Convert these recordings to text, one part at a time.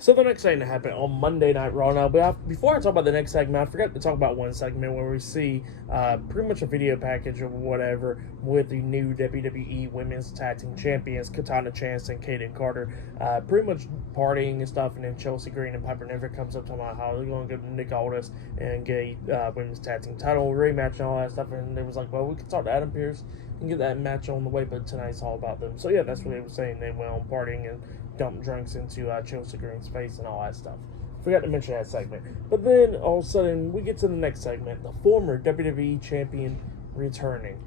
So the next thing that happened on Monday Night Raw. Now, but before I talk about the next segment, I forgot to talk about one segment where we see pretty much a video package of whatever with the new WWE Women's Tag Team Champions, Katana Chance and Kaden Carter, pretty much partying and stuff, and then Chelsea Green and Piper Niven comes up talking about how they're going to go to Nick Aldis and get Women's Tag Team title rematch and all that stuff, and they was like, well, we could talk to Adam Pearce and get that match on the way, but tonight's all about them. So yeah, that's what they were saying. They went on partying and dumped drinks into Chelsea Green's face and all that stuff. Forgot to mention that segment. But then all of a sudden we get to the next segment, the former WWE champion returning,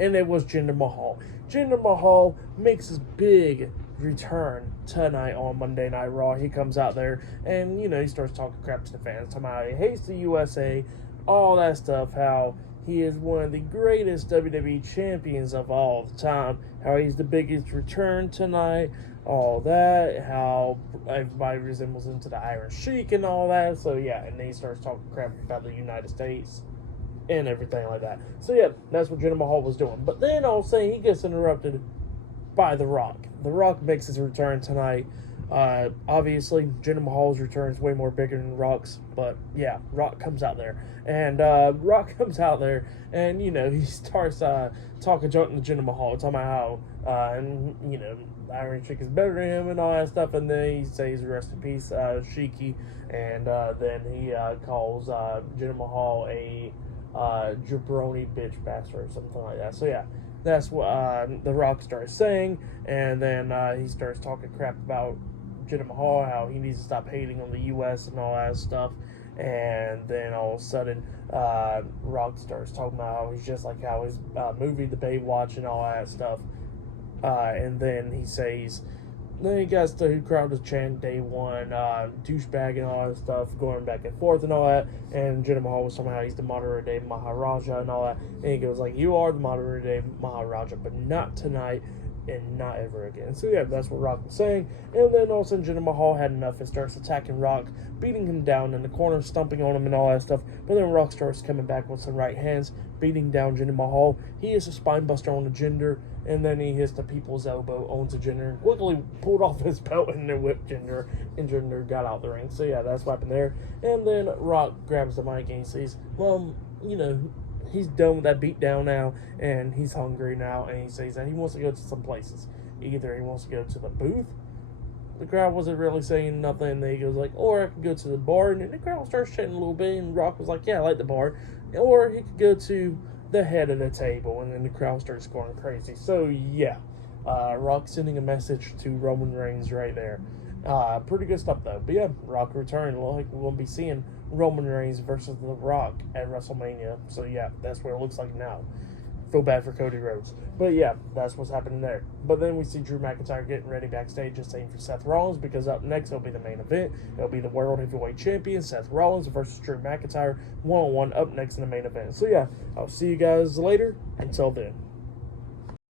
and it was Jinder Mahal. Jinder Mahal makes his big return tonight on Monday Night Raw. He comes out there and he starts talking crap to the fans, talking about how he hates the USA, all that stuff, how he is one of the greatest WWE champions of all time, how he's the biggest return tonight, all that, how everybody resembles him to the Iron Sheik and all that. So yeah, and then he starts talking crap about the United States and everything like that. So yeah, that's what Jinder Mahal was doing. But then all of a sudden he gets interrupted by The Rock. The Rock makes his return tonight. Obviously, Jinder Mahal's return is way more bigger than Rock's, but yeah, Rock comes out there, and he starts talking junk to Jinder Mahal, talking about how Iron Sheik is better than him and all that stuff, and then he says rest in peace, Sheiky, and then he calls Jinder Mahal a jabroni bitch bastard or something like that. So yeah. That's what The Rock starts saying, and then he starts talking crap about Jinder Mahal, how he needs to stop hating on the U.S. and all that stuff. And then all of a sudden, Rock starts talking about how he's just like how his movie, The Baywatch, and all that stuff. And then he says, then he got the crowd to chant day one, douchebag and all that stuff, going back and forth and all that. And Jinder Mahal was talking about how he's the modern day Maharaja and all that. And he goes like, you are the modern day Maharaja, but not tonight and not ever again. So yeah, that's what Rock was saying. And then all of a sudden Jinder Mahal had enough and starts attacking Rock, beating him down in the corner, stomping on him and all that stuff. But then Rock starts coming back with some right hands, beating down Jinder Mahal. He hits a spine buster on the Jinder, and then he hits the people's elbow onto Jinder, quickly pulled off his belt and then whipped Jinder, and Jinder got out the ring. So yeah, that's what happened there. And then Rock grabs the mic and he says, well, he's done with that beatdown now, and he's hungry now, and he says that he wants to go to some places. Either he wants to go to the booth, the crowd wasn't really saying nothing, and then he goes like, or I could go to the bar, and then the crowd starts chanting a little bit, and Rock was like, yeah, I like the bar. Or he could go to the head of the table, and then the crowd starts going crazy. So yeah, Rock sending a message to Roman Reigns right there. Pretty good stuff though. But yeah, Rock returned. Like we'll be seeing Roman Reigns versus The Rock at WrestleMania. So yeah, that's what it looks like now. Feel bad for Cody Rhodes. But yeah, that's what's happening there. But then we see Drew McIntyre getting ready backstage, just saying for Seth Rollins, because up next it'll be the main event. It'll be the World Heavyweight Champion, Seth Rollins versus Drew McIntyre, one-on-one up next in the main event. So yeah, I'll see you guys later. Until then.